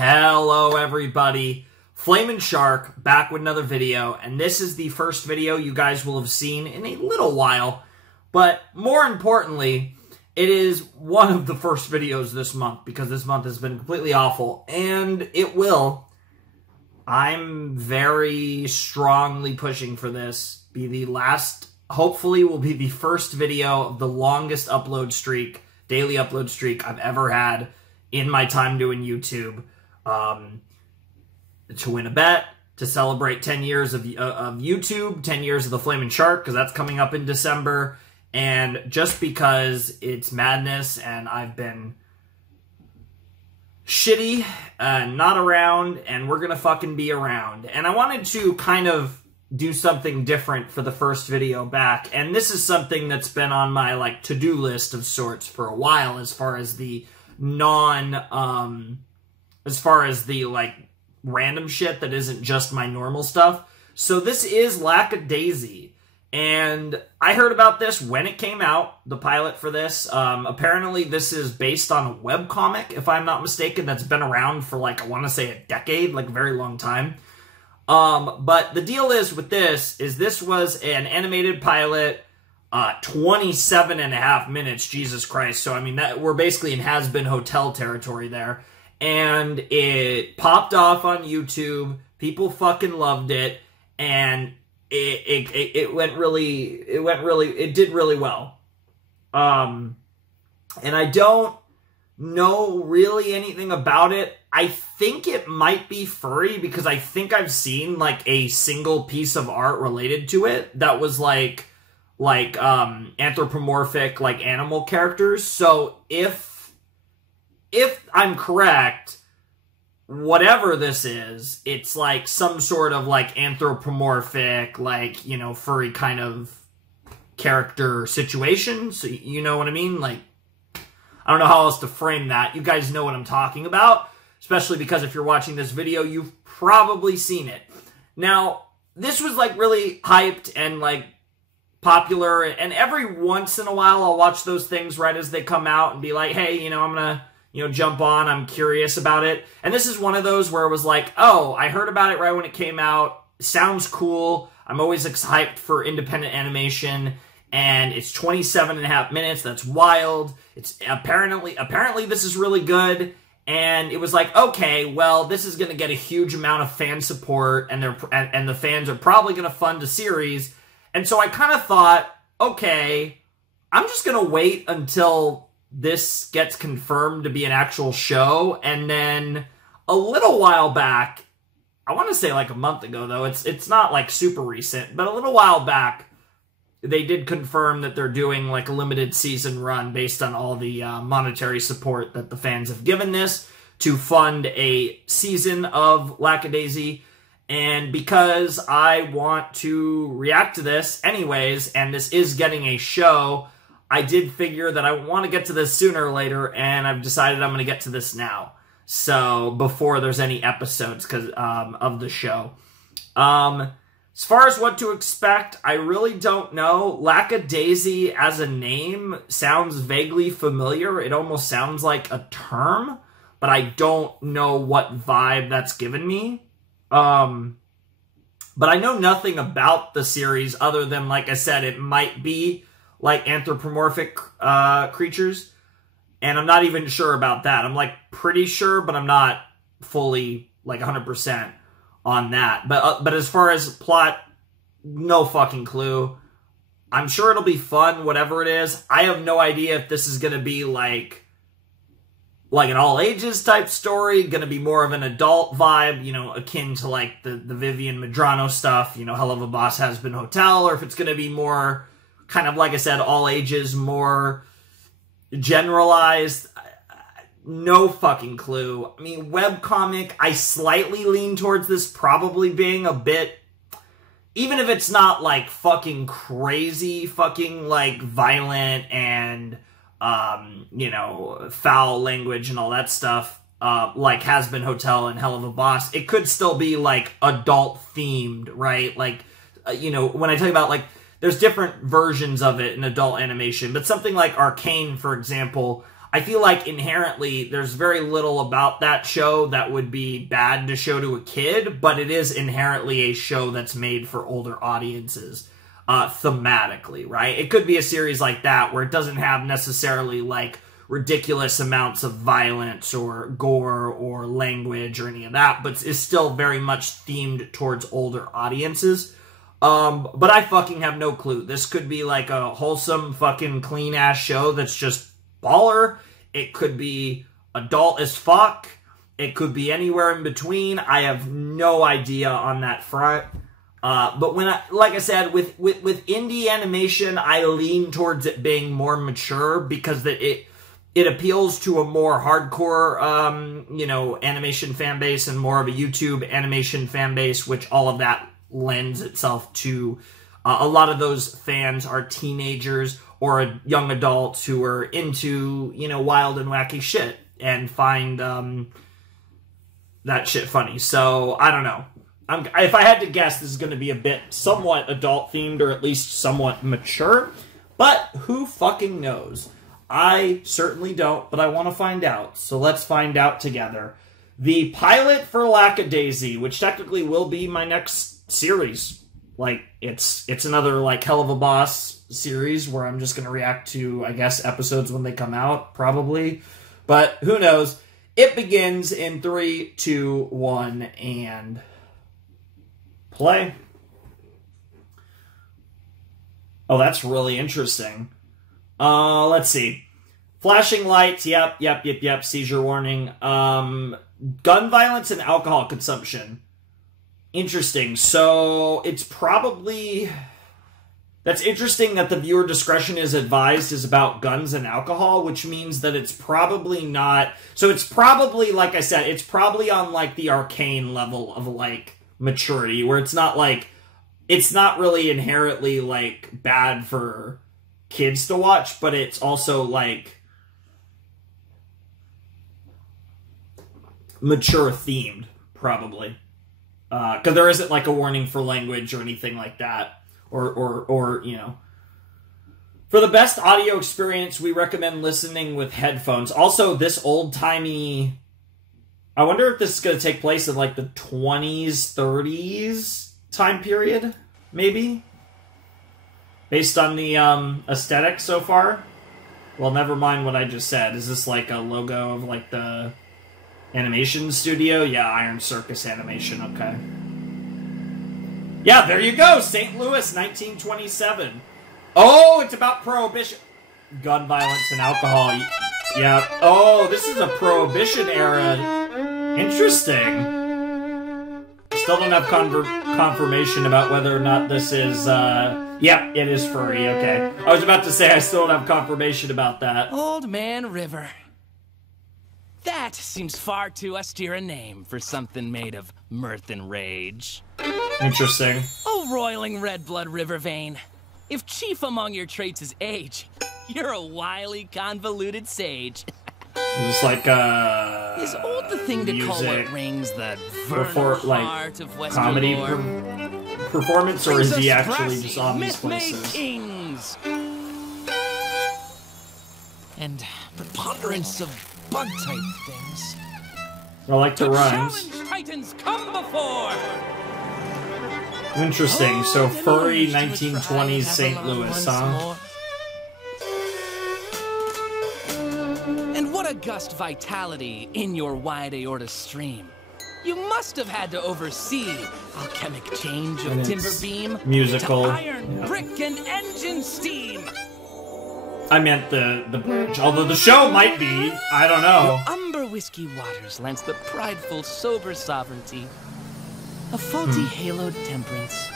Hello everybody, Flamin' Shark back with another video, and this is the first video you guys will have seen in a little while, but more importantly, it is one of the first videos this month, because this month has been completely awful, and it will. I'm very strongly pushing for this be the last, hopefully will be the first video of the longest upload streak, daily upload streak I've ever had in my time doing YouTube, to win a bet, to celebrate 10 years of YouTube, 10 years of the Flamin' Shark, because that's coming up in December, and just because it's madness and I've been shitty, not around, and we're gonna fucking be around. And I wanted to kind of do something different for the first video back, and this is something that's been on my, like, to-do list of sorts for a while, as far as the like, random shit that isn't just my normal stuff. So this is Lackadaisy, and I heard about this when it came out, the pilot for this. Apparently this is based on a webcomic, if I'm not mistaken, that's been around for, like, I want to say a decade, like a very long time. But the deal is with this, is this was an animated pilot, 27.5 minutes, Jesus Christ. So, I mean, that we're basically in has-been hotel territory there. And it popped off on YouTube. People fucking loved it. And it did really well. And I don't know really anything about it. I think it might be furry, because I think I've seen, like, a single piece of art related to it that was, like anthropomorphic, like, animal characters. So if I'm correct, whatever this is, it's like some sort of, like, anthropomorphic, like, you know, furry kind of character situation. So you know what I mean? Like, I don't know how else to frame that. You guys know what I'm talking about, especially because if you're watching this video, you've probably seen it. Now, this was, like, really hyped and, like, popular, and every once in a while I'll watch those things right as they come out and be like, hey, you know, I'm gonna, you know, jump on, I'm curious about it. And this is one of those where it was like, oh, I heard about it right when it came out, sounds cool, I'm always hyped for independent animation, and it's 27.5 minutes, that's wild. It's apparently this is really good, and it was like, okay, well, this is gonna get a huge amount of fan support, and the fans are probably gonna fund a series. And so I kind of thought, okay, I'm just going to wait until this gets confirmed to be an actual show. And then a little while back, I want to say like a month ago, though, it's not like super recent, but a little while back, they did confirm that they're doing like a limited season run based on all the monetary support that the fans have given this to fund a season of Lackadaisy. And because I want to react to this anyways, and this is getting a show, I did figure that I want to get to this sooner or later, and I've decided I'm going to get to this now. So, before there's any episodes of the show. As far as what to expect, I really don't know. Lackadaisy as a name sounds vaguely familiar. It almost sounds like a term, but I don't know what vibe that's given me. But I know nothing about the series other than, like I said, it might be like anthropomorphic creatures, and I'm not even sure about that. I'm, like, pretty sure, but I'm not fully, like, 100% on that. But as far as plot, no fucking clue. I'm sure it'll be fun, whatever it is. I have no idea if this is gonna be like an all-ages type story, gonna be more of an adult vibe, you know, akin to, like, the Vivian Medrano stuff, you know, Hell of a Boss Has Been Hotel, or if it's gonna be more, kind of, like I said, all-ages, more generalized. No fucking clue. I mean, webcomic, I slightly lean towards this probably being a bit, even if it's not, like, fucking crazy, fucking, like, violent and you know, foul language and all that stuff, like Has Been Hotel and Hell of a Boss, it could still be, like, adult-themed, right? Like, you know, when I talk about, like, there's different versions of it in adult animation, but something like Arcane, for example, I feel like inherently there's very little about that show that would be bad to show to a kid, but it is inherently a show that's made for older audiences, thematically, right? It could be a series like that where it doesn't have necessarily, like, ridiculous amounts of violence or gore or language or any of that, but is still very much themed towards older audiences. But I fucking have no clue. This could be like a wholesome fucking clean ass show that's just baller. It could be adult as fuck. It could be anywhere in between. I have no idea on that front. But when like I said, with indie animation, I lean towards it being more mature because it appeals to a more hardcore, animation fan base and more of a YouTube animation fan base, which all of that lends itself to. A lot of those fans are teenagers or young adults who are into, wild and wacky shit and find that shit funny. So, I don't know. If I had to guess, this is going to be a bit somewhat adult-themed or at least somewhat mature. But who fucking knows? I certainly don't, but I want to find out. So let's find out together. The pilot for Lackadaisy, which technically will be my next series. Like, it's another, like, Hell of a Boss series where I'm just going to react to, I guess, episodes when they come out, probably. But who knows? It begins in 3, 2, 1, and play. Oh, that's really interesting. Let's see. Flashing lights, yep, seizure warning. Gun violence and alcohol consumption. Interesting. So, it's probably... That's interesting that the viewer discretion is advised is about guns and alcohol, which means that it's probably not... So, it's probably, like I said, it's probably on, like, the arcane level of, like, maturity, where it's not, like... It's not really inherently, like, bad for kids to watch, but it's also, like, mature themed, probably. Because there isn't, like, a warning for language or anything like that. Or, For the best audio experience, we recommend listening with headphones. Also, this old-timey... I wonder if this is going to take place in, like, the 20s, 30s time period, maybe? Based on the aesthetic so far? Well, never mind what I just said. Is this like a logo of like the animation studio? Yeah, Iron Circus Animation, okay. Yeah, there you go! St. Louis, 1927. Oh, it's about Prohibition. Gun violence and alcohol. Yeah. Oh, this is a Prohibition era. Interesting. Still don't have confirmation about whether or not this is, Yep, it is furry, okay. I was about to say I still don't have confirmation about that. Old Man River. That seems far too austere a name for something made of mirth and rage. Interesting. Oh, roiling red blood river vein. If chief among your traits is age, you're a wily, convoluted sage. It's like, is old the thing to call what rings the vernal heart of Western comedy performance, or is he actually just on these places? Kings. And preponderance of bug-type things. I like the rhymes. Challenge titans come before. Interesting. So furry 1920s St. Louis, huh? And what august vitality in your wide aorta stream. You must have had to oversee alchemic change of timber beam musical to iron, brick, and engine steam. I meant the bridge, although the show might be. I don't know. Your umber whiskey waters lends the prideful, sober sovereignty. A faulty haloed temperance.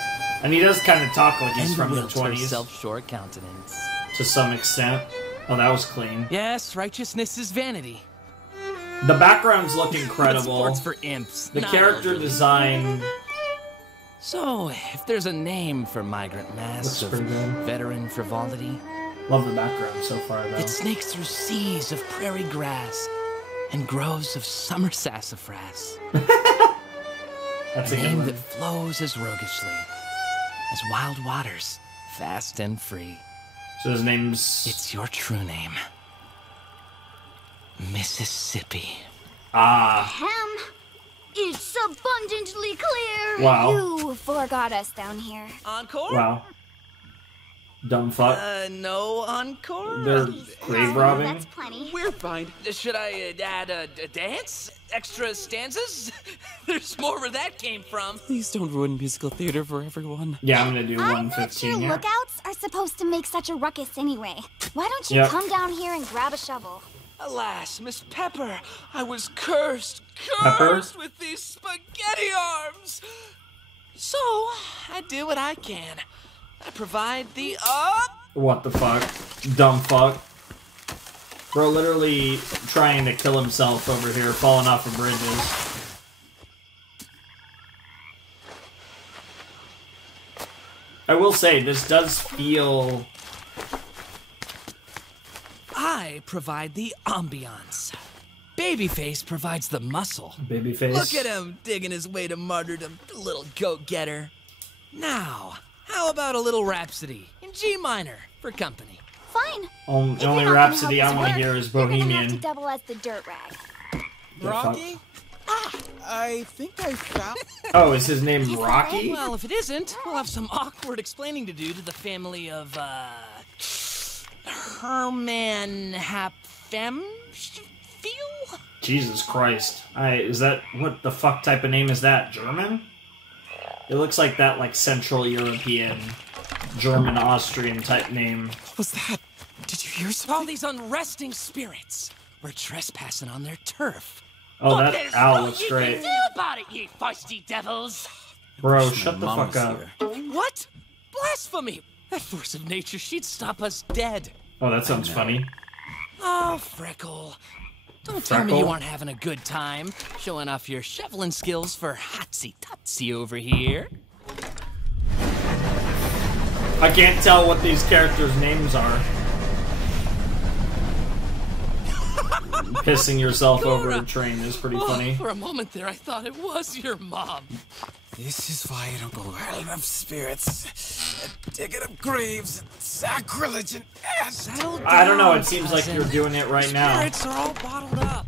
And he does kind of talk like he's from the 20s. Self-sure countenance. To some extent. Oh, that was clean. Yes, righteousness is vanity. The backgrounds look incredible. Sports for imps. The character design. So, if there's a name for migrant mass of veteran frivolity. Love the background so far, though. It snakes through seas of prairie grass and groves of summer sassafras. That's a name that flows as roguishly as wild waters, fast and free. So his name's... It's your true name. Mississippi. It's abundantly clear. Wow. You forgot us down here. Encore? Wow. Dumb fuck. No encore? They're grave robbing. That's plenty. We're fine. Should I add a dance? Extra stanzas? There's more where that came from. Please don't ruin musical theater for everyone. Yeah, I'm gonna do I'm not 115 sure here. lookouts are supposed to make such a ruckus anyway. Why don't you Yep. come down here and grab a shovel? Alas, Miss Pepper, I was cursed Pepper? with these spaghetti arms. So, I do what I can. I provide the What the fuck? Dumb fuck. Bro, literally trying to kill himself over here, falling off of bridges. I will say, this does feel... I provide the ambiance. Babyface provides the muscle. Babyface. Look at him digging his way to martyrdom, the little goat-getter. Now, how about a little Rhapsody in G minor for company? Fine. The If only you're not gonna Rhapsody help I us want to work, hear is you're gonna have to Bohemian. double as the dirt rag. Rocky? I think I found... Oh, is his name Rocky? Well, if it isn't, we'll have some awkward explaining to do to the family of, Herman Hapfem? Feel? Jesus Christ. Is that... What the fuck type of name is that? German? It looks like that, like, Central European, German-Austrian type name. What was that? Did you hear All something? these unresting spirits. We're trespassing on their turf. Oh, that owl looks great. Do about it, ye feisty devils! Bro, shut the fuck up. What? Blasphemy! That force of nature, she'd stop us dead. Oh, that sounds funny. Oh, Freckle. Don't tell me Freckle? you aren't having a good time showing off your shoveling skills for Hotsy-Totsy over here. I can't tell what these characters' names are. Pissing yourself over a train is pretty funny. For a moment there, I thought it was your mom. This is why you don't go hurling up spirits, digging up graves, and sacrilege and ass. I don't know, it seems like you're doing it right now. Spirits are all bottled up.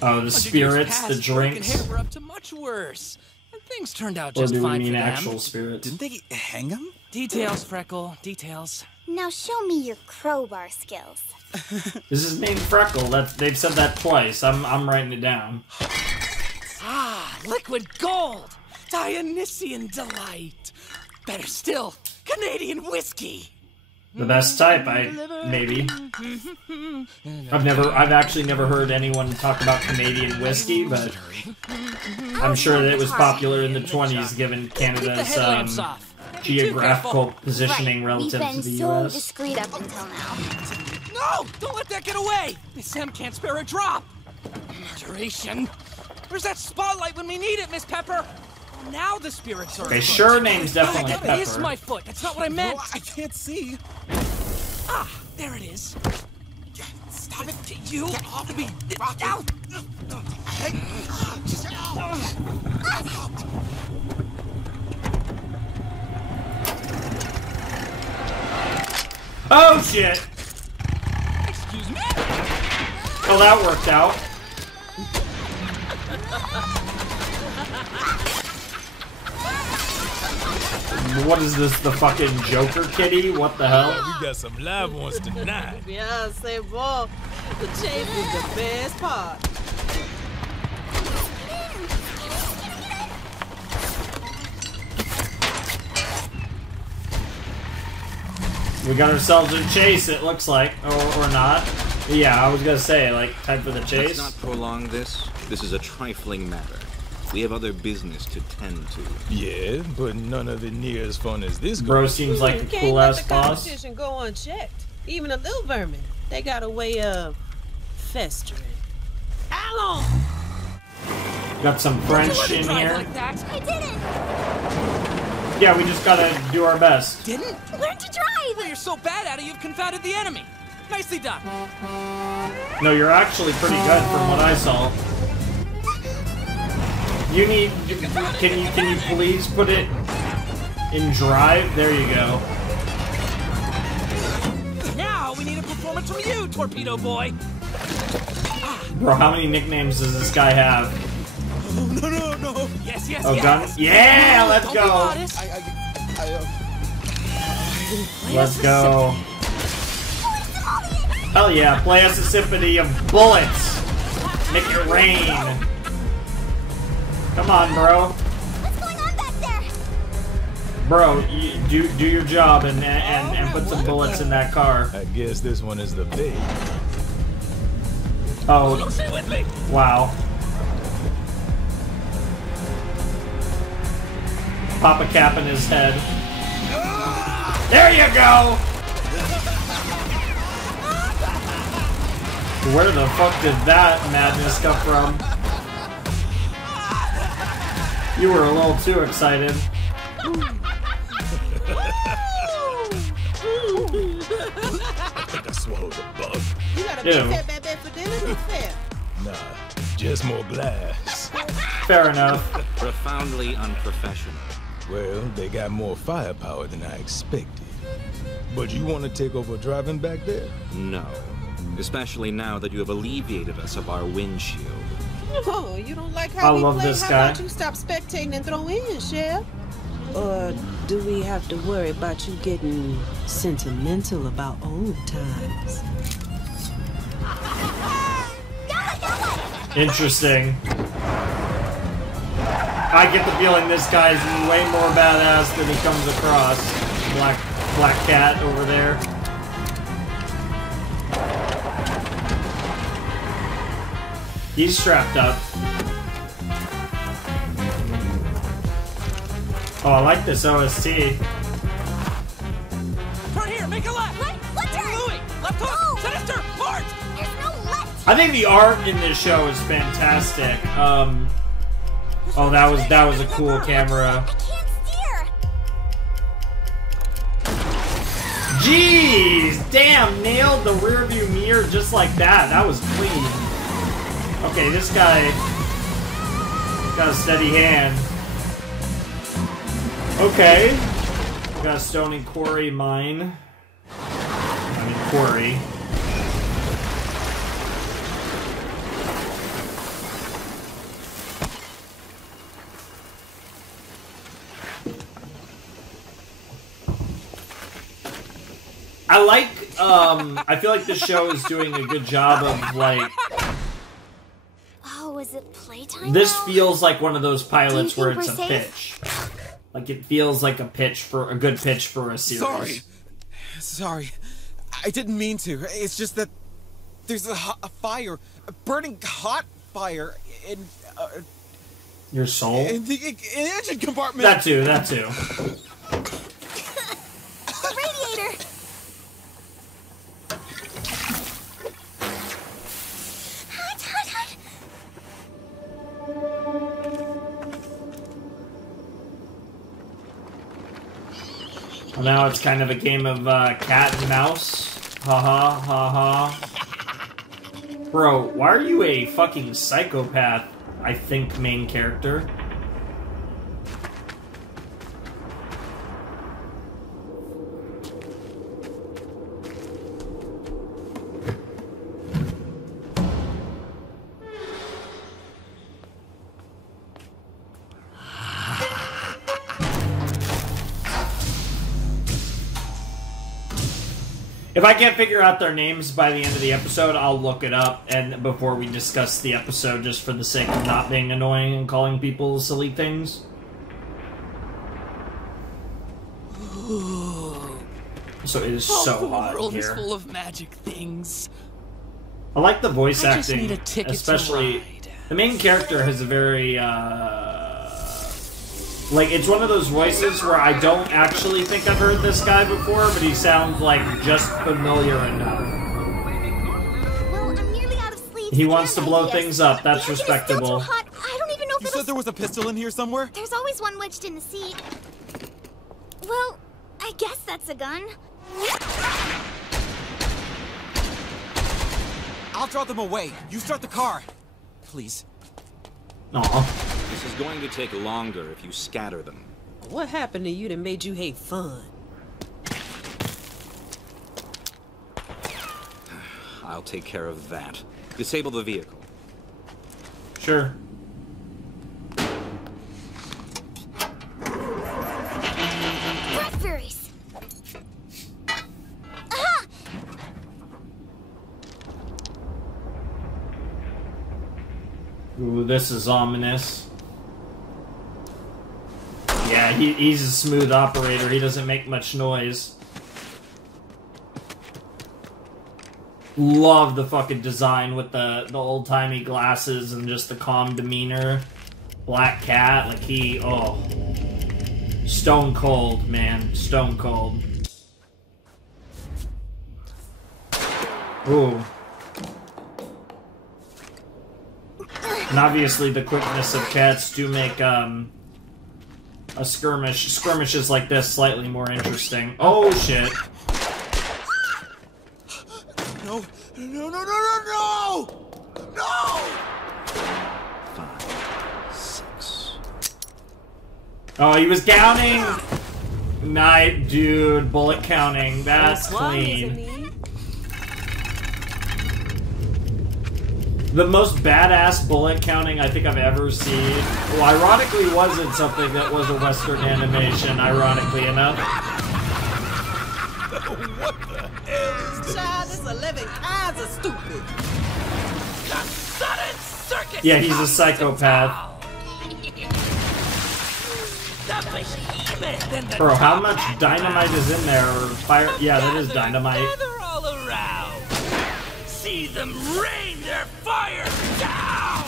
Oh, the spirits, the drinks. Hair were up to much worse. And things turned out Or just do we fine mean for them. actual spirits? Didn't they hang him? Details, Freckle, details. Now show me your crowbar skills. This is named Freckle. They've said that twice. I'm writing it down. Ah, liquid gold! Dionysian delight! Better still, Canadian whiskey! The best type, maybe. I've actually never heard anyone talk about Canadian whiskey, but I'm sure that it was popular in the 20s given Keep the Canada's headlamps off. geographical positioning Right. relative We've to been the so US. discreet up until now. No! Don't let that get away! Miss Sam can't spare a drop! Murderation! Where's that spotlight when we need it, Miss Pepper? Now the spirits are Okay, afoot. sure name's definitely That is Pepper. my foot. That's not what I meant. No, I can't see. Ah, there it is. Stop it. You ought to be out. Oh shit! Excuse me. Well, that worked out. What is this, the fucking Joker kitty? What the hell? We got some live ones tonight. Yeah, say, boy, the chase is the best part. We got ourselves a chase, it looks like. Or not. Yeah, I was gonna say, like, time for the Let's chase. not prolong this. This is a trifling matter. We have other business to tend to. Yeah, but none of it near as fun as this Bro girl. seems like a Can't cool let ass the boss. competition go unchecked. Even a little vermin, they got a way of festering. Allons! Got some French in Drive here. like that. I didn't! Yeah, we just gotta do our best. Didn't? Learn to drive! Well, you're so bad at it, you've confounded the enemy. Nicely done. No, you're actually pretty good from what I saw. You need... Can you please put it in drive? There you go. Now we need a performance from you, torpedo boy. Bro, how many nicknames does this guy have? Oh, no. Yes, yes, Oh, yes. gun? Yeah, let's Don't be go. modest. Let's go. Hell yeah, play us a symphony of bullets. Make it rain. Come on, bro. What's going on back there? Bro, you do your job and put some bullets in that car. I guess this one is the bait. Oh, Stay with me. wow. Pop a cap in his head. There you go! Where the fuck did that madness come from? You were a little too excited. I think I swallowed a bug. You gotta Ew. make that bad for dinner, to be fair. Nah, just more glass. Fair enough. Profoundly unprofessional. Well, they got more firepower than I expected. But you want to take over driving back there? No. Especially now that you have alleviated us of our windshield. Oh, you don't like how I we love play? this How guy. about you stop spectating and throw in, Chef? Or do we have to worry about you getting sentimental about old times? Interesting. I get the feeling this guy's way more badass than he comes across. Black cat over there. He's strapped up. Oh, I like this OST. Turn here, make a left. What turn? Louis, left hook, No. sinister, port. There's no left. I think the art in this show is fantastic. Oh, that was a cool camera. I can't steer. Jeez, damn, nailed the rear view mirror just like that. That was clean. Okay, this guy got a steady hand. Okay, got a stony quarry mine. I mean quarry. I feel like this show is doing a good job of, like, Oh, is it playtime this now? feels like one of those pilots Do you where think it's a we're pitch. Like, it feels like a good pitch for a series. Sorry. I didn't mean to. It's just that there's a fire, a burning hot fire in Your soul? the engine compartment. That too. The radiator. Hot, hot, hot. Well, now it's kind of a game of cat and mouse. Ha ha ha ha. Bro, why are you a fucking psychopath, I think, main character? If I can't figure out their names by the end of the episode, I'll look it up and before we discuss the episode, just for the sake of not being annoying and calling people silly things. So it is so The hot world is here. full of magic things. I like the voice I just acting, need a ticket to especially ride. the main character has a very like, it's one of those voices where I don't actually think I've heard this guy before, but he sounds like just familiar enough. Well, I'm nearly out of sleeves. He wants to and blow ideas. things up. That's The engine is still respectable. too hot. I don't even know if You it'll... said there was a pistol in here somewhere? There's always one wedged in the seat. Well, I guess that's a gun. I'll draw them away. You start the car. Please. Aw. This is going to take longer if you scatter them. What happened to you that made you hate fun? I'll take care of that. Disable the vehicle. Sure. Raspberries. Aha! Ooh, this is ominous. Yeah, he's a smooth operator. He doesn't make much noise. Love the fucking design with the old-timey glasses and just the calm demeanor. Black cat, like he, oh. Stone cold, man. Stone cold. Ooh. And obviously the quickness of cats do make, skirmishes like this slightly more interesting. Oh, shit. No! No! No! No! No! No! No! 5, 6. Oh, he was counting! Night, dude. Bullet counting. That's clean. The most badass bullet counting I think I've ever seen. Well, ironically wasn't something that was a Western animation, ironically enough. What the hell is this? Child, this 11 kinds of stupid. The sudden circus. Yeah, he's a psychopath. The behemoth and the Bro, how much dynamite is in there? Or fire? Yeah, that is dynamite. gather all around. See them rain their fire down.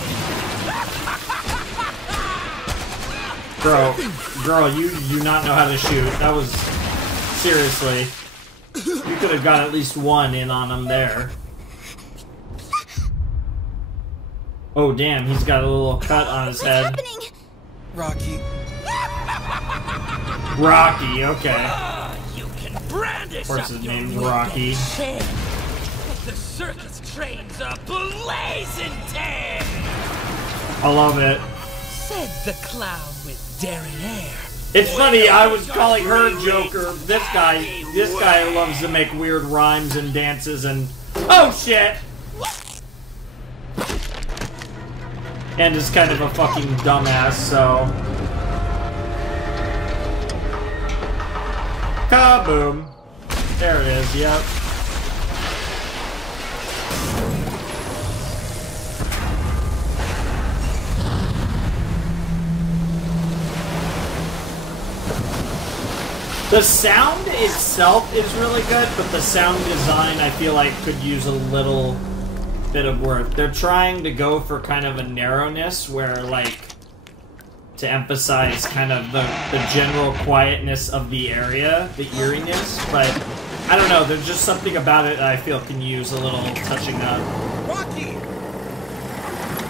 Girl, you do not know how to shoot. That was seriously. You could have got at least one in on him there. Oh damn, he's got a little cut on his head. Happening? Rocky. Rocky, okay. You can brandish Of course up his your name's whip Rocky. and chain. The circus trains a blazing tale. I love it. Said the clown with daring air. It's funny, I was calling her Joker. This guy loves to make weird rhymes and dances and... Oh shit! And is kind of a fucking dumbass, so... Kaboom! There it is, yep. The sound itself is really good, but the sound design I feel like could use a little bit of work. They're trying to go for kind of a narrowness where, like, to emphasize kind of the general quietness of the area, the eeriness, but I don't know, there's just something about it that I feel can use a little touching up. Rocky!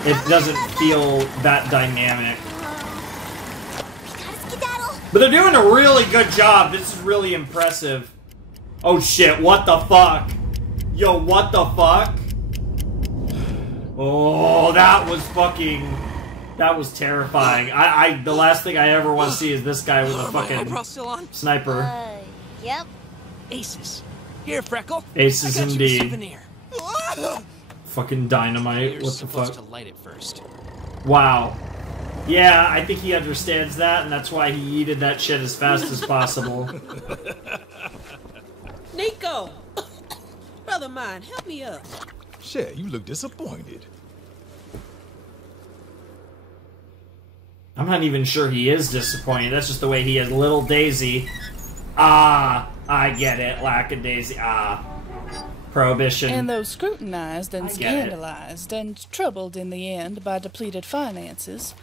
It doesn't feel that dynamic. We gotta skedaddle. But they're doing a really good job. This is really impressive. Oh shit, what the fuck? Yo, what the fuck? Oh, that was fucking... That was terrifying. The last thing I ever want to see is this guy with a fucking sniper. Yep. Aces. Here, Freckle. Aces I got you a indeed. souvenir. Fucking dynamite. You're What the supposed fuck? to light it first. Wow. Yeah, I think he understands that, and that's why he yeeted that shit as fast as possible. Nico! Brother mine, help me up. Shit, you look disappointed. I'm not even sure he is disappointed. That's just the way he is. Little Daisy. Ah, I get it. Lackadaisy. Ah. Prohibition. And though scrutinized and I get it. scandalized and troubled in the end by depleted finances,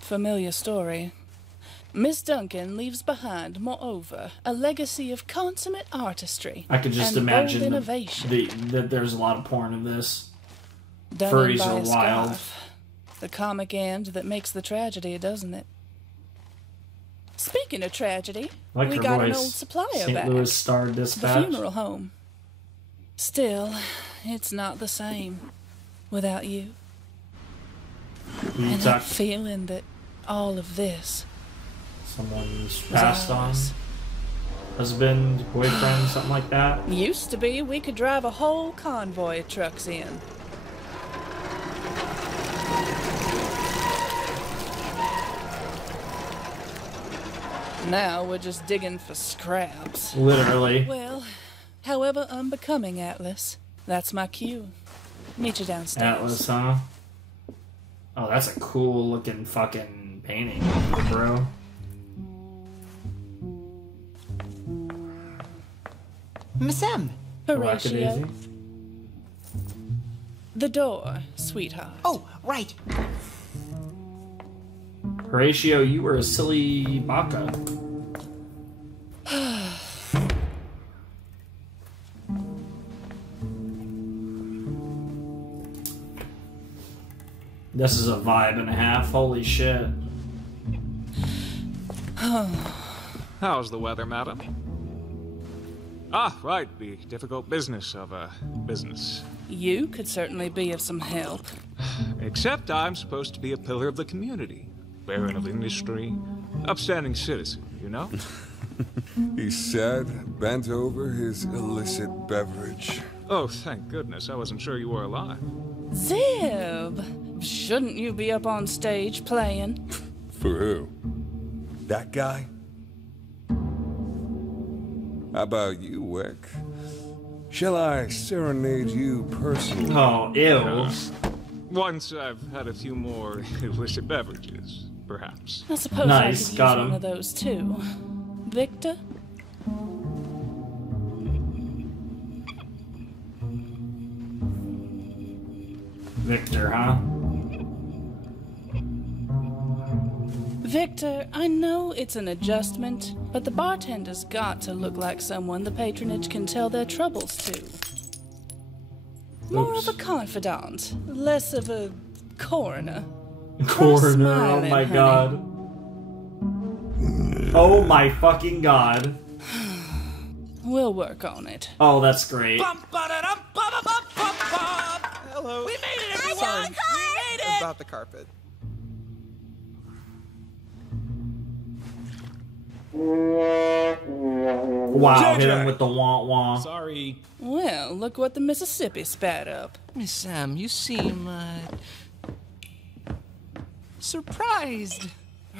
familiar story. Miss Duncan leaves behind, moreover, a legacy of consummate artistry. I could just and imagine bold innovation. that there's a lot of porn of this. Done Furries by are a wild. scarf. The comic end that makes the tragedy, doesn't it? Speaking of tragedy, I like we her got voice. an old supplier St. back. Louis Star The Dispatch. funeral home. Still, it's not the same without you. You And talk that feeling that all of this someone's was passed on. ours. Husband, boyfriend, something like that. Used to be we could drive a whole convoy of trucks in. Now we're just digging for scraps. Literally. Well, however unbecoming, Atlas. That's my cue. Meet you downstairs. Atlas, huh? Oh, that's a cool looking fucking painting, bro. Miss M. Horatio. Lackadaisy. The door, sweetheart. Oh, right. Horatio, you were a silly baka. This is a vibe and a half. Holy shit. How's the weather, madam? Ah, right, the difficult business of a business. You could certainly be of some help. Except I'm supposed to be a pillar of the community, baron of industry, upstanding citizen, you know? He said, bent over his illicit beverage. Oh, thank goodness, I wasn't sure you were alive. Zib! Shouldn't you be up on stage playing? For who? That guy? How about you, Wick? Shall I serenade you personally? Oh, ew. Once I've had a few more illicit beverages, perhaps. I suppose Nice, I could got use him. one of those too. Victor? Victor, huh? Victor, I know it's an adjustment, but the bartender's got to look like someone the patronage can tell their troubles to. More Oops. of a confidant, less of a coroner. Corner, oh smiling, my honey. god. Oh my fucking god. We'll work on it. Oh, that's great. Hello. We made it, everyone! Sorry. We made it! About the carpet. Wow, hit him with the wah-wah. Sorry. Well, look what the Mississippi spat up. Miss Sam, you seem, surprised.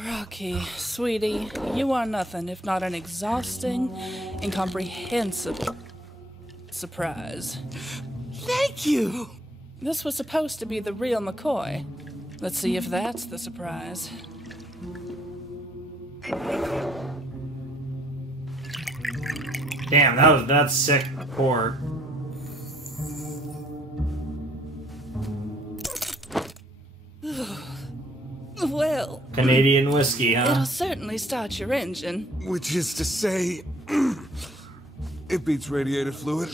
Rocky, sweetie, you are nothing if not an exhausting, incomprehensible surprise. Thank you! This was supposed to be the real McCoy. Let's see if that's the surprise. Damn, that's sick pour. Well, Canadian whiskey, it'll huh? certainly start your engine. Which is to say, it beats radiator fluid.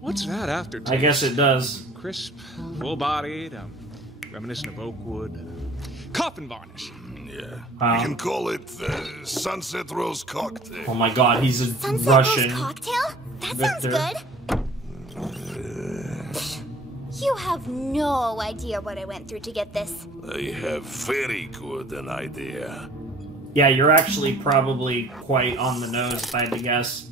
What's that aftertaste? I guess it does. Crisp, full-bodied, reminiscent of oak wood. Coffin varnish. Yeah. We can call it the Sunset Rose Cocktail. Oh my god, he's a Sunset Russian. Rose cocktail? That sounds Victor. good. You have no idea what I went through to get this. I have very good an idea. Yeah, you're actually probably quite on the nose if I had to guess.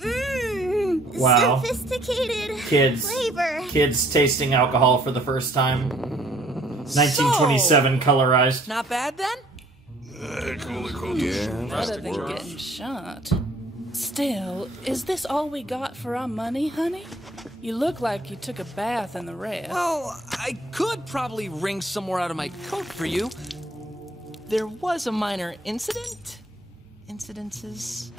Mmm, Wow. sophisticated Kids. flavor. Kids tasting alcohol for the first time. 1927 colorized. Not bad then? Better than getting shot. Still, is this all we got for our money, honey? You look like you took a bath in the red. Well, I could probably wring some more out of my coat for you. There was a minor incident? Incidences?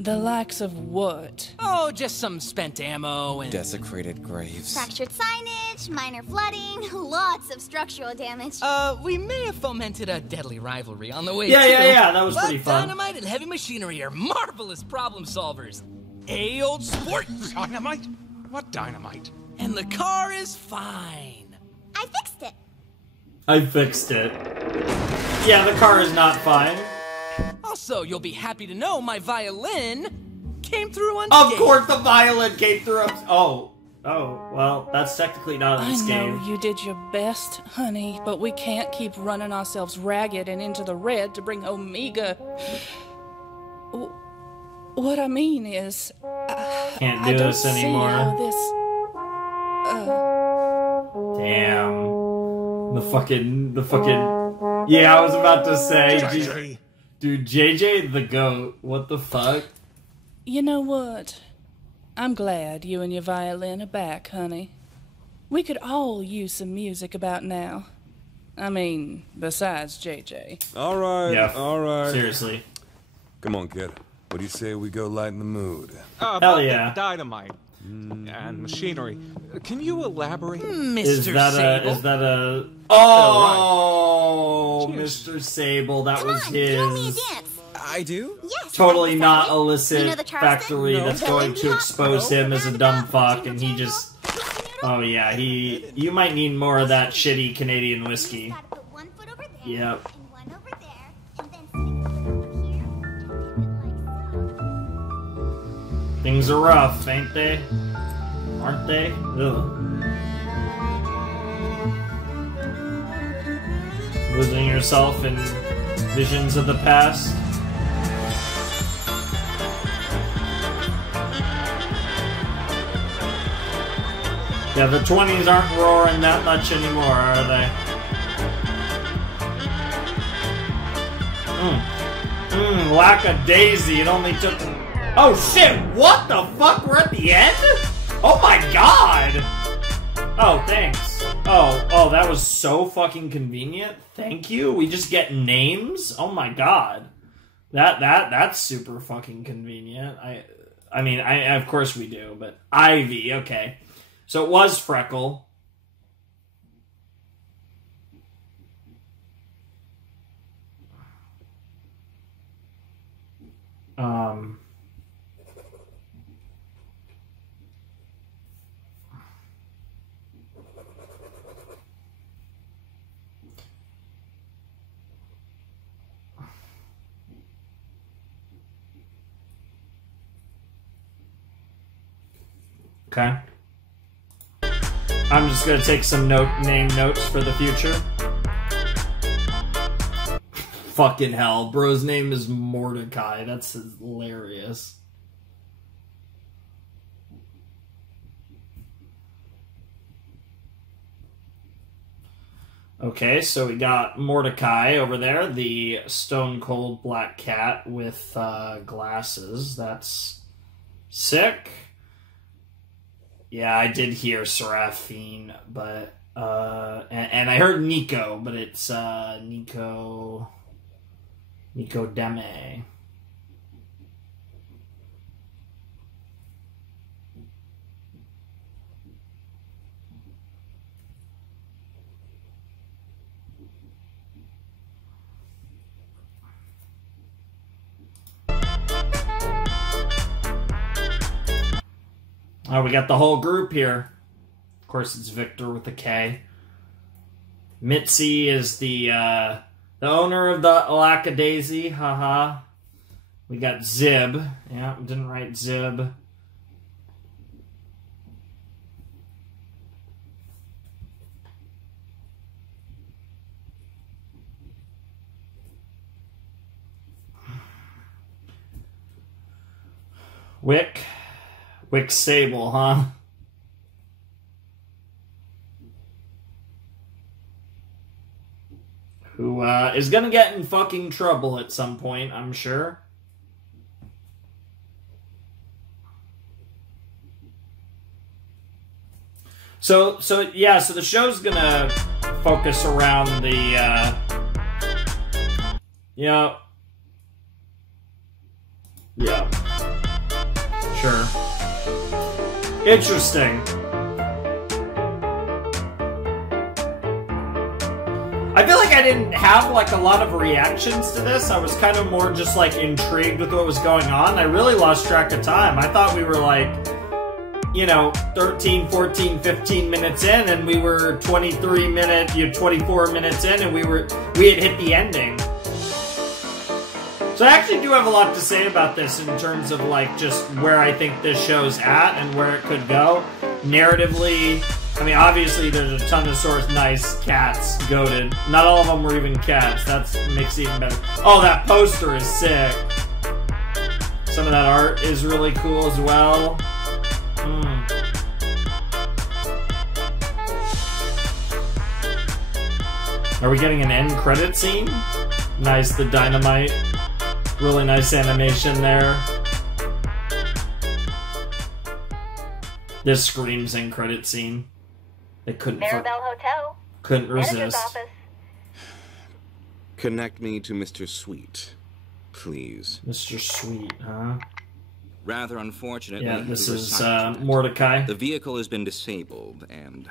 The likes of what? Oh, just some spent ammo and... Desecrated graves. Fractured signage, minor flooding, lots of structural damage. We may have fomented a deadly rivalry on the way, Yeah, too. yeah, that was But pretty fun. dynamite and heavy machinery are marvelous problem solvers. Hey, old sport! Dynamite? What dynamite? And the car is fine. I fixed it. I fixed it. Yeah, the car is not fine. Also, you'll be happy to know my violin came through unscathed. Of course the violin came through. Oh, well, that's technically not I know unscathed. you did your best, honey, but we can't keep running ourselves ragged and into the red to bring Omega. What I mean is, Can't I do don't this see anymore. how this. Damn. The fucking Yeah, I was about to say, JJ. dude, JJ the GOAT. What the fuck? You know what? I'm glad you and your violin are back, honey. We could all use some music about now. I mean, besides JJ. All right, Yeah, all right. seriously. Come on, kid. What do you say we go lighten the mood? About yeah. the dynamite and machinery. Can you elaborate? Is Mr. that Sable. is that a... Oh, Mr. Sable, that was Come on, show me a his... dance. I do? Yes. Totally I'm not excited. illicit You know the Charleston? factory No. that's going to expose him as a dumb fuck, and he just... Oh yeah, you might need more of that shitty Canadian whiskey. Gotta put one foot over there, Yep. and one over there, and then stick a foot over here, and do it like so. Things are rough, ain't they? Aren't they? Ugh. Losing yourself in visions of the past. Yeah, the 20s aren't roaring that much anymore, are they? Lackadaisy, it only took... Oh shit, what the fuck? We're at the end? Oh my god! Oh, thanks. Oh, that was so fucking convenient. Thank you. We just get names? Oh my god. That's super fucking convenient. I mean, of course we do, but Ivy, okay. So it was Freckle. Okay. I'm just gonna take some name notes for the future. Fucking hell, bro's name is Mordecai. That's hilarious. Okay, so we got Mordecai over there, the stone cold black cat with glasses. That's sick. Yeah, I did hear Seraphine, but and I heard Nico, but it's Nico Deme. Oh, we got the whole group here. Of course, it's Victor with a K. Mitzi is the owner of the Lackadaisy. Haha. We got Zib. Yeah, didn't write Zib. Wick Sable, huh? Who is gonna get in fucking trouble at some point, I'm sure. So yeah, so the show's gonna focus around the yeah. Sure. Interesting. I feel like I didn't have like a lot of reactions to this. I was kind of more just like intrigued with what was going on. I really lost track of time. I thought we were like, you know, 13, 14, 15 minutes in, and we were 24 minutes in, and we had hit the ending. So I actually do have a lot to say about this in terms of like just where I think this show's at and where it could go. Narratively, I mean, obviously there's a ton of source nice cats, goated. Not all of them were even cats. That makes it even better. Oh, that poster is sick. Some of that art is really cool as well. Are we getting an end credit scene? Nice, the dynamite. Really nice animation there. This screams end credit scene. They couldn't Hotel. Couldn't resist. Connect me to Mr. Sweet, please. Mr. Sweet, huh? Rather unfortunately, yeah, this we were is sidetracked. Mordecai. The vehicle has been disabled, and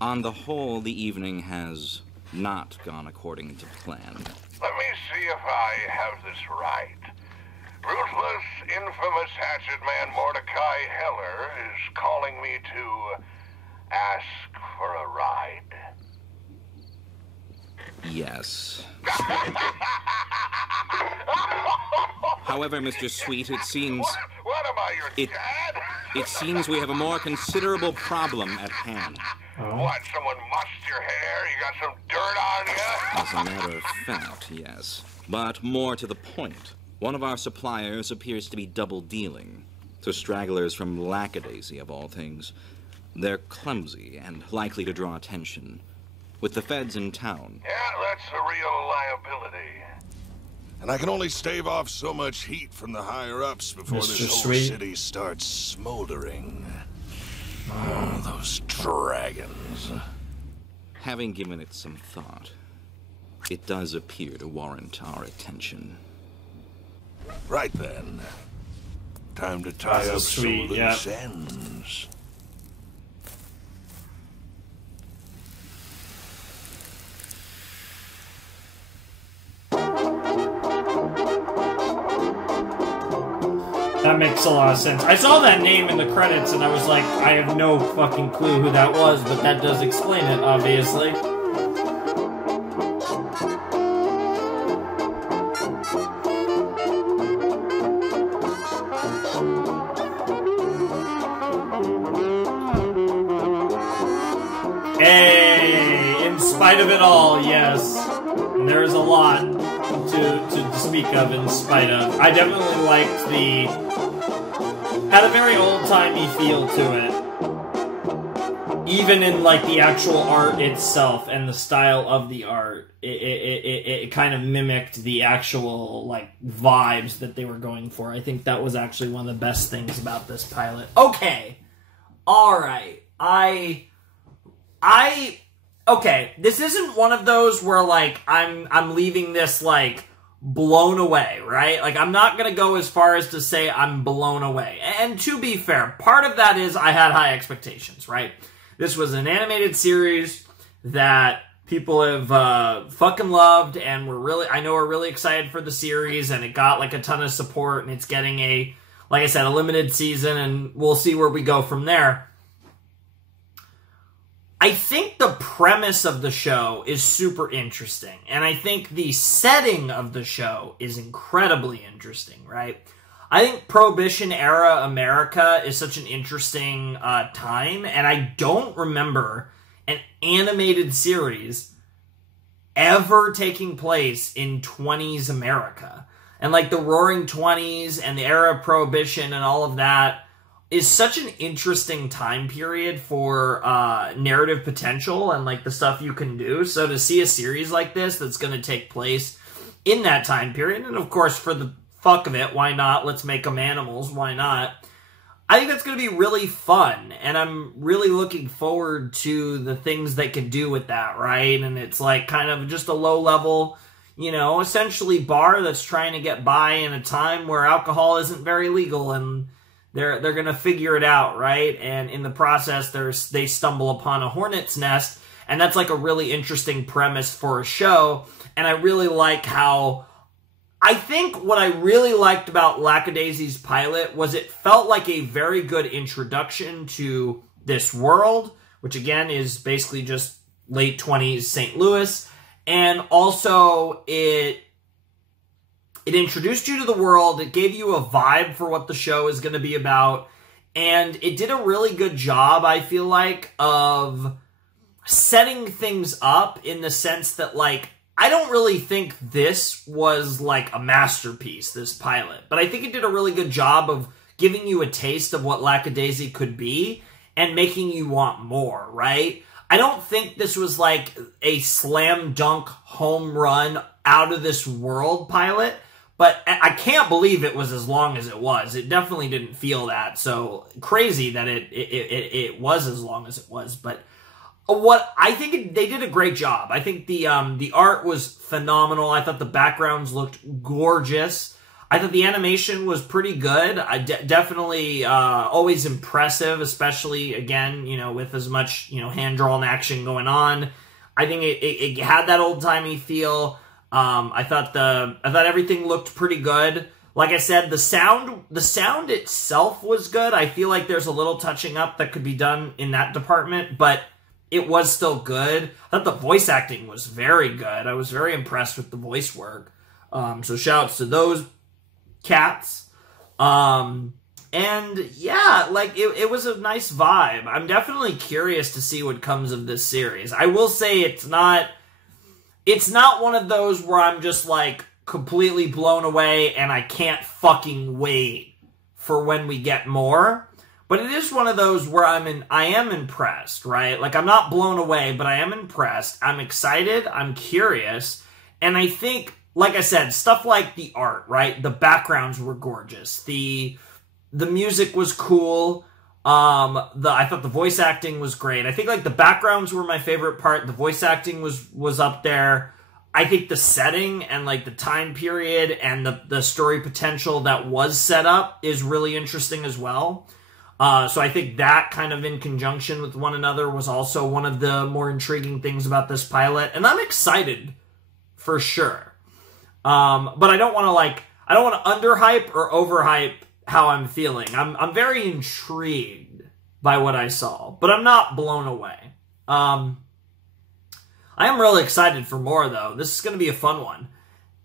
on the whole, the evening has not gone according to plan. Let me see if I have this right. Ruthless, infamous hatchet man Mordecai Heller is calling me to ask for a ride. Yes. However, Mr. Sweet, it seems... What am I, your dad? It seems we have a more considerable problem at hand. What, someone mussed your hair? You got some dirt on you? As a matter of fact, yes. But more to the point, one of our suppliers appears to be double-dealing. To stragglers from Lackadaisy, of all things. They're clumsy and likely to draw attention. With the feds in town. Yeah, that's a real liability. And I can only stave off so much heat from the higher-ups before Mr. this whole Sweet. city starts smoldering. Oh, those dragons. Having given it some thought, it does appear to warrant our attention. Right then. Time to tie up some Sweet, loose ends. That makes a lot of sense. I saw that name in the credits and I was like, I have no fucking clue who that was, but that does explain it, obviously. Hey, in spite of it all, yes. And there is a lot to speak of in spite of. I definitely liked had a very old-timey feel to it. Even in, like, the actual art itself and the style of the art. It kind of mimicked the actual, like, vibes that they were going for. I think that was actually one of the best things about this pilot. Okay. Alright. Okay, this isn't one of those where, like, I'm leaving this, like, blown away, right? Like, I'm not gonna go as far as to say I'm blown away. And to be fair, part of that is I had high expectations, right? This was an animated series that people have fucking loved, and I know we're really excited for the series, and it got, like, a ton of support, and it's getting like I said, a limited season, and we'll see where we go from there. I think the premise of the show is super interesting, and I think the setting of the show is incredibly interesting, right? I think Prohibition era America is such an interesting time, and I don't remember an animated series ever taking place in 20s America. And like the Roaring 20s and the era of Prohibition and all of that is such an interesting time period for narrative potential and like the stuff you can do. So to see a series like this that's going to take place in that time period, and of course for the fuck of it, why not? Let's make them animals, why not? I think that's going to be really fun, and I'm really looking forward to the things they can do with that, right? And it's like kind of just a low-level, you know, essentially bar that's trying to get by in a time where alcohol isn't very legal, and they're going to figure it out, right? And in the process, they stumble upon a hornet's nest, and that's like a really interesting premise for a show, and I really like how... I think what I really liked about Lackadaisy's pilot was it felt like a very good introduction to this world, which again is basically just late 20s St. Louis, and also it introduced you to the world, it gave you a vibe for what the show is going to be about, and it did a really good job, I feel like, of setting things up in the sense that, like, I don't really think this was like a masterpiece, this pilot, but I think it did a really good job of giving you a taste of what Lackadaisy could be and making you want more, right? I don't think this was like a slam dunk home run out of this world pilot, but I can't believe it was as long as it was. It definitely didn't feel that. So crazy that it was as long as it was. But what I think they did a great job. I think the art was phenomenal. I thought the backgrounds looked gorgeous. I thought the animation was pretty good. Definitely always impressive, especially, again, you know, with as much, you know, hand-drawn action going on. I think it had that old-timey feel. I thought everything looked pretty good. Like I said, the sound itself was good. I feel like there's a little touching up that could be done in that department, but it was still good. I thought the voice acting was very good. I was very impressed with the voice work. So shout-outs to those cats. And yeah, like it was a nice vibe. I'm definitely curious to see what comes of this series. I will say it's not one of those where I'm just like completely blown away and I can't fucking wait for when we get more. But it is one of those where I am impressed, right? Like, I'm not blown away, but I am impressed. I'm excited. I'm curious. And I think, like I said, stuff like the art, right? The backgrounds were gorgeous. The music was cool. I thought the voice acting was great. I think, like, the backgrounds were my favorite part. The voice acting was up there. I think the setting and, like, the time period and the story potential that was set up is really interesting as well. So I think that kind of in conjunction with one another was also one of the more intriguing things about this pilot. And I'm excited for sure. But I don't want to underhype or overhype how I'm feeling. I'm very intrigued by what I saw, but I'm not blown away. I am really excited for more though. This is going to be a fun one.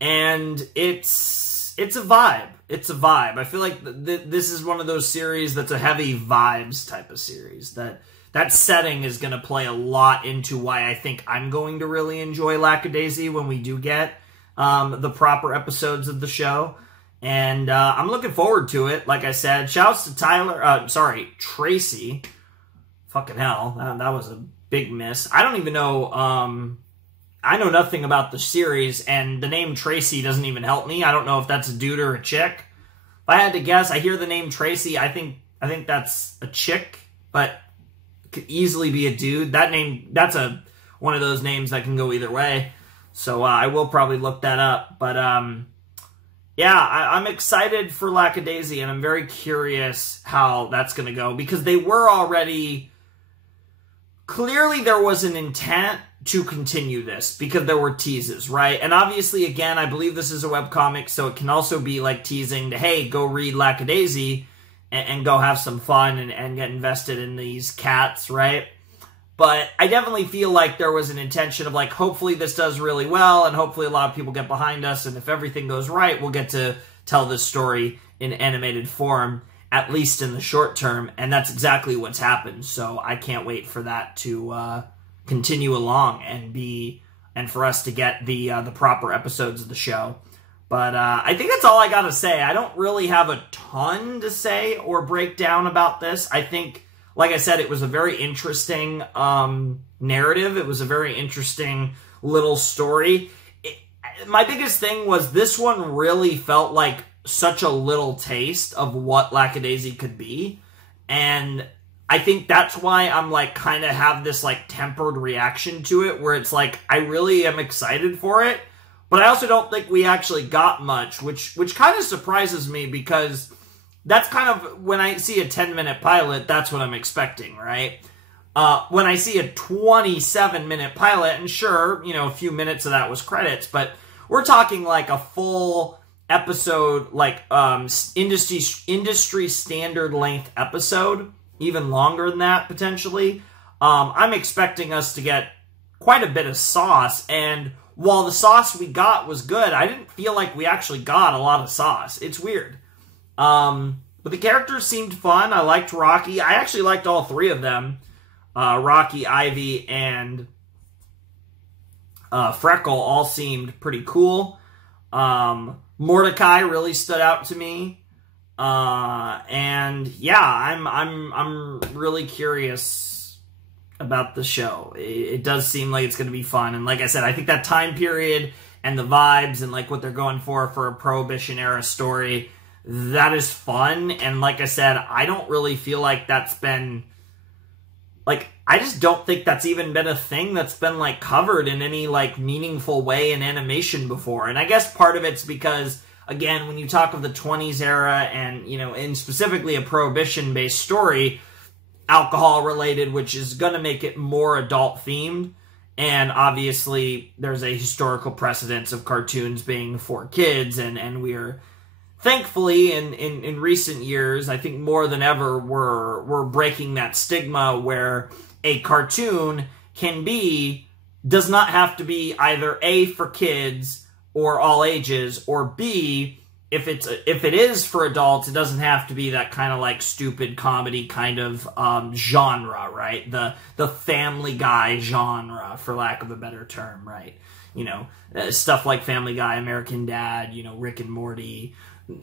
And it's a vibe. It's a vibe. I feel like this is one of those series that's a heavy vibes type of series. That setting is going to play a lot into why I think I'm going to really enjoy Lackadaisy when we do get the proper episodes of the show. And I'm looking forward to it. Like I said, shouts to Tracy. Fucking hell, that was a big miss. I don't even know... I know nothing about the series, and the name Tracy doesn't even help me. I don't know if that's a dude or a chick. If I had to guess, I hear the name Tracy, I think that's a chick, but it could easily be a dude. That's one of those names that can go either way. So I will probably look that up. But yeah, I'm excited for Lackadaisy, and I'm very curious how that's going to go, because they were already... Clearly there was an intent to continue this, because there were teases, right? And obviously, again, I believe this is a webcomic, so it can also be like teasing to, hey, go read Lackadaisy and go have some fun and get invested in these cats, right? But I definitely feel like there was an intention of, like, hopefully this does really well, and hopefully a lot of people get behind us, and if everything goes right, we'll get to tell this story in animated form, at least in the short term, and that's exactly what's happened. So I can't wait for that to continue along and for us to get the proper episodes of the show. But I think that's all I gotta say. I don't really have a ton to say or break down about this. I think, like I said, it was a very interesting narrative. It was a very interesting little story. My biggest thing was this one really felt like such a little taste of what Lackadaisy could be, and I think that's why I'm like kind of have this like tempered reaction to it, where it's like I really am excited for it, but I also don't think we actually got much, which kind of surprises me, because that's kind of, when I see a 10-minute pilot, that's what I'm expecting, right? When I see a 27-minute pilot, and sure, you know, a few minutes of that was credits, but we're talking like a full episode, like industry standard length episode, even longer than that potentially. I'm expecting us to get quite a bit of sauce, and while the sauce we got was good, I didn't feel like we actually got a lot of sauce. It's weird. But the characters seemed fun. I liked Rocky. I actually liked all three of them. Rocky, Ivy, and Freckle all seemed pretty cool. Mordecai really stood out to me, and yeah, I'm really curious about the show. It does seem like it's going to be fun. And like I said, I think that time period and the vibes and like what they're going for a Prohibition era story, that is fun. And like I said, I don't really feel like that's been, like, I just don't think that's even been a thing that's been, like, covered in any, like, meaningful way in animation before. And I guess part of it's because, again, when you talk of the 20s era and, you know, in specifically a Prohibition-based story, alcohol-related, which is going to make it more adult-themed. And obviously, there's a historical precedence of cartoons being for kids, and we're... Thankfully, in recent years, I think more than ever, we're breaking that stigma where a cartoon does not have to be either A, for kids or all ages, or B, if it is for adults, it doesn't have to be that kind of like stupid comedy kind of genre, right? The Family Guy genre, for lack of a better term, right? You know, stuff like Family Guy, American Dad, you know, Rick and Morty.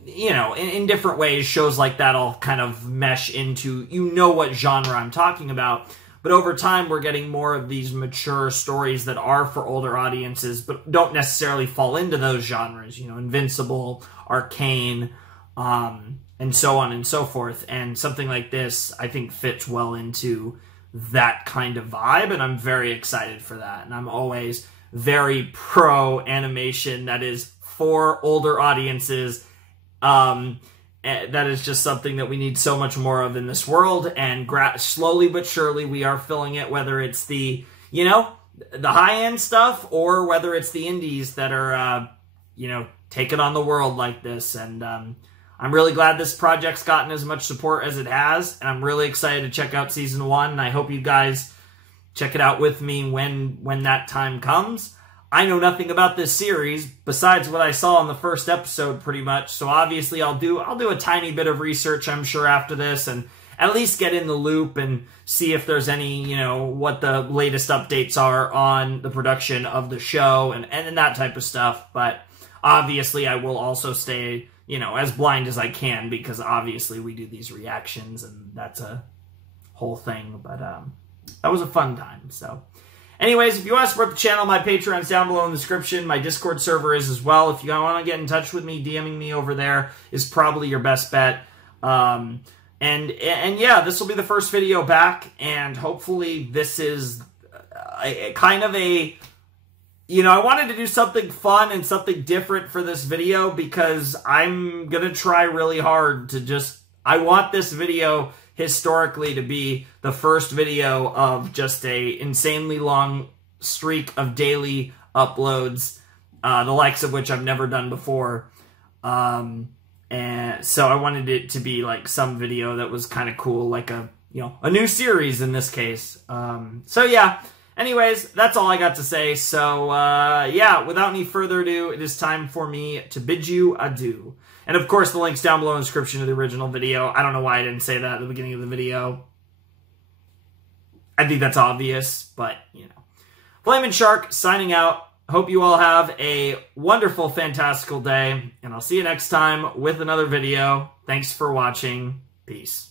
You know, in different ways, shows like that all kind of mesh into, you know what genre I'm talking about. But over time, we're getting more of these mature stories that are for older audiences, but don't necessarily fall into those genres. You know, Invincible, Arcane, and so on and so forth. And something like this, I think, fits well into that kind of vibe, and I'm very excited for that. And I'm always very pro animation that is for older audiences. That is just something that we need so much more of in this world, and slowly but surely we are filling it, whether it's the, you know, the high-end stuff, or whether it's the indies that are, you know, taking on the world like this. And I'm really glad this project's gotten as much support as it has, and I'm really excited to check out Season 1, and I hope you guys check it out with me when that time comes. I know nothing about this series besides what I saw in the first episode, pretty much. So obviously I'll do a tiny bit of research, I'm sure, after this, and at least get in the loop and see if there's any, you know, what the latest updates are on the production of the show and that type of stuff. But obviously I will also stay, you know, as blind as I can, because obviously we do these reactions and that's a whole thing. But that was a fun time, so... Anyways, if you want to support the channel, my Patreon's down below in the description. My Discord server is as well. If you want to get in touch with me, DMing me over there is probably your best bet. And yeah, this will be the first video back, and hopefully this is kind of a... You know, I wanted to do something fun and something different for this video, because I'm going to try really hard to just... I want this video... historically to be the first video of just a insanely long streak of daily uploads, the likes of which I've never done before. And so I wanted it to be like some video that was kind of cool, like a new series in this case. So yeah, anyways, that's all I got to say. So yeah, without any further ado, it is time for me to bid you adieu. And of course, the link's down below in the description of the original video. I don't know why I didn't say that at the beginning of the video. I think that's obvious, but, you know. Flamin' Shark, signing out. Hope you all have a wonderful, fantastical day. And I'll see you next time with another video. Thanks for watching. Peace.